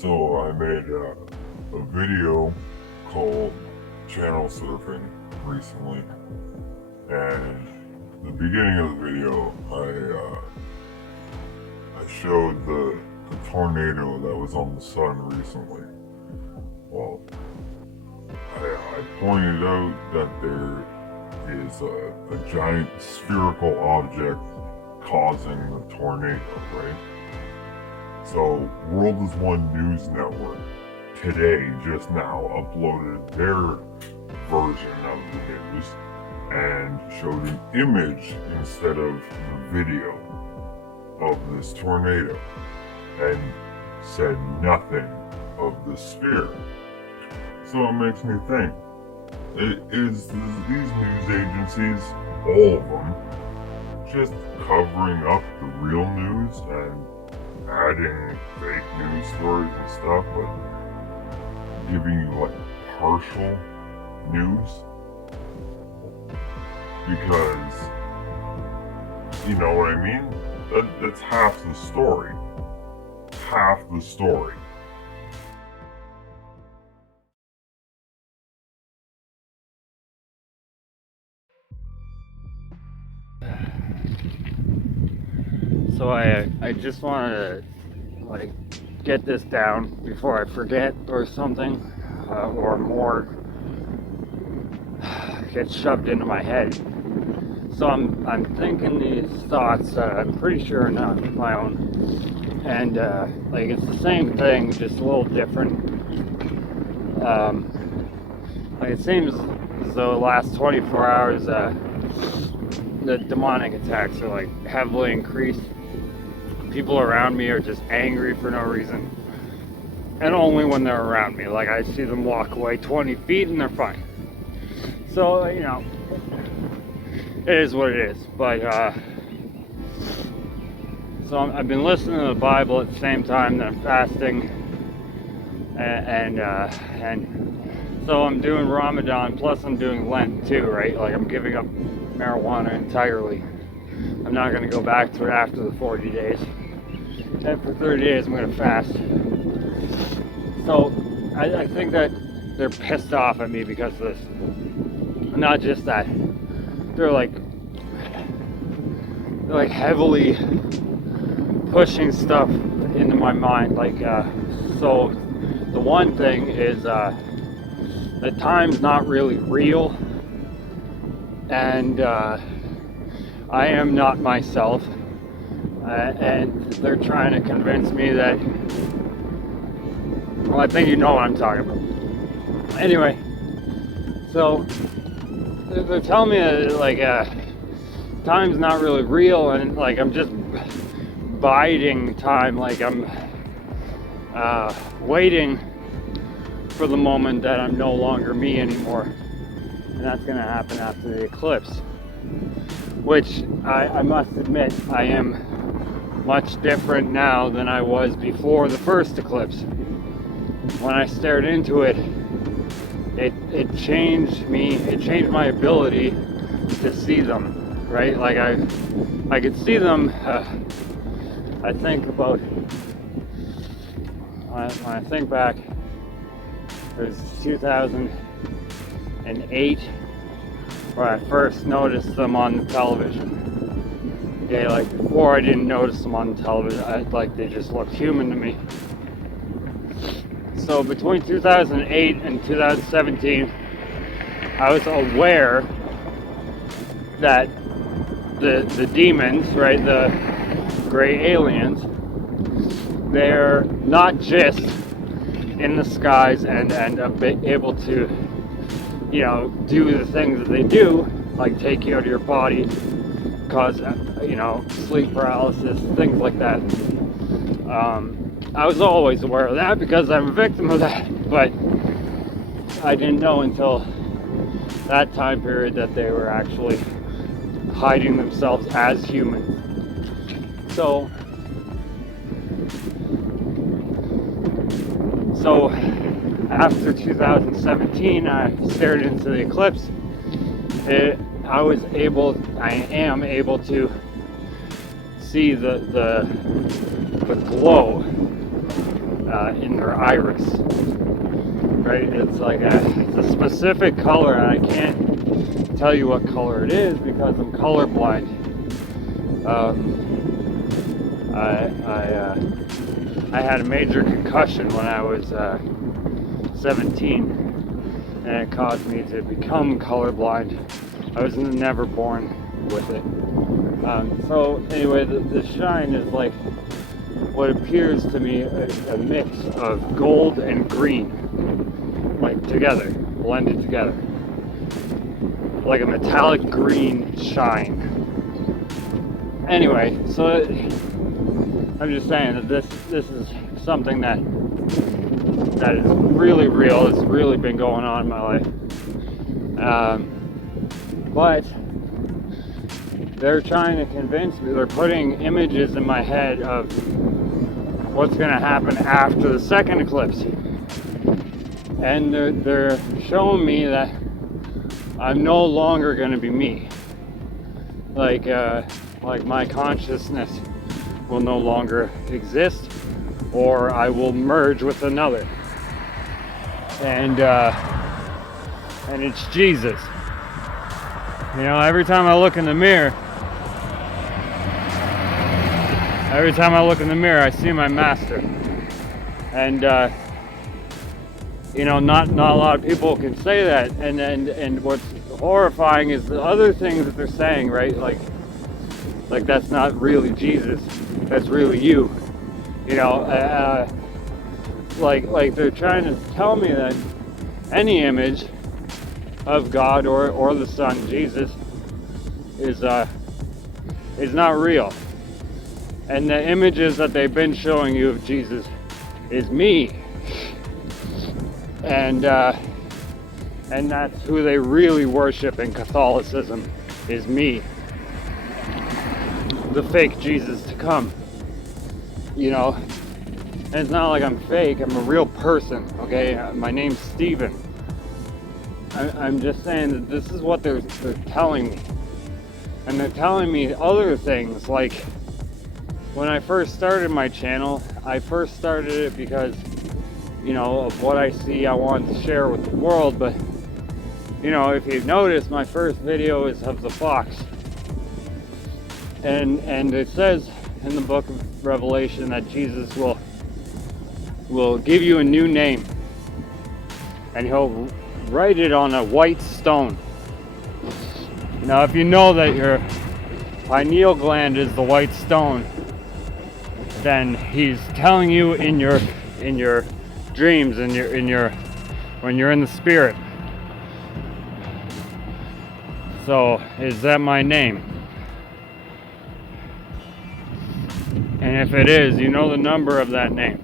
So I made a video called channel surfing recently, and the beginning of the video I showed the tornado that was on the sun recently. Well, I pointed out that there is a giant spherical object causing the tornado, right? So World is One News Network today, just now, uploaded their version of the news and showed an image instead of the video of this tornado and said nothing of the sphere. So it makes me think, is these news agencies, all of them, just covering up the real news and adding fake news stories and stuff, but giving you like partial news? Because, you know what I mean? That's half the story. Half the story. So I just wanted to like get this down before I forget or something, or more gets shoved into my head. So I'm thinking these thoughts that I'm pretty sure are not my own, and like it's the same thing, just a little different. Like it seems as though the last 24 hours the demonic attacks are like heavily increased. People around me are just angry for no reason, and only when they're around me. Like I see them walk away 20 feet and they're fine. So you know, it is what it is. But so I've been listening to the Bible at the same time that I'm fasting, and so I'm doing Ramadan, plus I'm doing Lent too, right? Like I'm giving up marijuana entirely. I'm not going to go back to it after the 40 days. And for 30 days I'm going to fast. So I think that they're pissed off at me because of this. Not just that, they're like heavily pushing stuff into my mind. Like so the one thing is that time's not really real, and I am not myself, and they're trying to convince me that, well, I think you know what I'm talking about. Anyway, so they're telling me that like time's not really real, and like I'm just biding time, like I'm waiting for the moment that I'm no longer me anymore, and that's gonna happen after the eclipse, which I must admit I am much different now than I was before the first eclipse. When I stared into it, it changed me. It changed my ability to see them, right? Like I could see them. I think about when I think back, it was 2008 where I first noticed them on the television. Okay, like before I didn't notice them on the television. Like they just looked human to me. So between 2008 and 2017, I was aware that the demons, right, the gray aliens, they're not just in the skies and able to, you know, do the things that they do, like take you out of your body, cause, you know, sleep paralysis, things like that. I was always aware of that because I'm a victim of that, but I didn't know until that time period that they were actually hiding themselves as humans. So after 2017, I stared into the eclipse. I am able to see the glow in their iris, right? It's like it's a specific color, and I can't tell you what color it is because I'm colorblind. I had a major concussion when I was 17, and it caused me to become colorblind. I was never born with it. So anyway, the shine is like what appears to me a mix of gold and green, like together, blended together, like a metallic green shine. Anyway, so I'm just saying that this is something that is really real. It's really been going on in my life. But they're trying to convince me, they're putting images in my head of what's going to happen after the second eclipse. And they're showing me that I'm no longer going to be me. Like my consciousness will no longer exist, or I will merge with another. And it's Jesus. You know, every time I look in the mirror, I see my master. And you know, not a lot of people can say that. And what's horrifying is the other things that they're saying, right? Like that's not really Jesus. That's really you. You know, like they're trying to tell me that any image of God or the Son, Jesus, is not real. And the images that they've been showing you of Jesus is me. And that's who they really worship in Catholicism, is me. The fake Jesus to come. You know, and it's not like I'm fake, I'm a real person, okay? My name's Steven. I'm just saying that this is what they're telling me. And they're telling me other things, like when I first started my channel, I first started it because, you know, of what I see I wanted to share with the world. But, you know, if you've noticed, my first video is of the fox. And it says in the book of Revelation that Jesus will give you a new name. And he'll write it on a white stone. Now, if you know that your pineal gland is the white stone, then he's telling you in your dreams, when you're in the spirit. So, is that my name? And if it is, you know the number of that name.